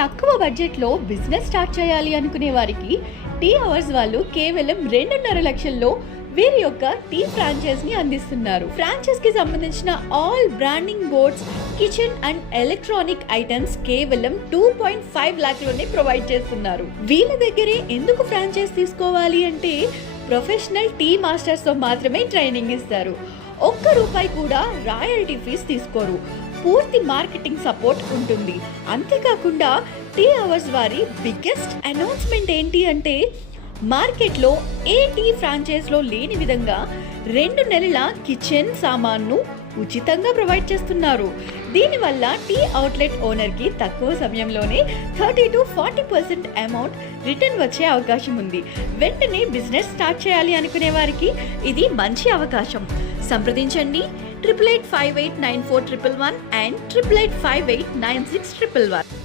తక్కువ బడ్జెట్లో business start చేయాలి అనుకునే వారికి టీ అవర్స్ వాళ్ళు కేవలం రెండున్నర లక్షల్లో వీరి యొక్క టీ ఫ్రాంచైజ్ని అందిస్తున్నారు. ఫ్రాంచైజ్కి సంబంధించిన all branding boards kitchen and electronic items కేవలం టూ పాయింట్ ఫైవ్ లాక్లోనే ప్రొవైడ్ చేస్తున్నారు. వీళ్ళ దగ్గరే ఎందుకు ఫ్రాంచైజ్ తీసుకోవాలి అంటే ప్రొఫెషనల్ టీ మాస్టర్స్తో మాత్రమే ట్రైనింగ్ ఇస్తారు. ఒక్క రూపాయి కూడా రాయల్టీ ఫీజ్ తీసుకోరు. పూర్తి మార్కెటింగ్ సపోర్ట్ ఉంటుంది. అంతేకాకుండా టీ అవర్స్ వారి బిగ్గెస్ట్ అనౌన్స్మెంట్ ఏంటి అంటే మార్కెట్లో ఏ టీ ఫ్రాంచైజ్లో లేని విధంగా రెండు నెలల కిచెన్ సామాన్ను ఉచితంగా ప్రొవైడ్ చేస్తున్నారు. దీనివల్ల టీ అవుట్లెట్ ఓనర్కి తక్కువ సమయంలోనే thirty to forty percent amount return వచ్చే అవకాశం ఉంది. వెంటనే బిజినెస్ స్టార్ట్ చేయాలి అనుకునే వారికి ఇది మంచి అవకాశం. సంప్రదించండి. triple eight five eight nine four triple one and triple eight five eight nine six triple one.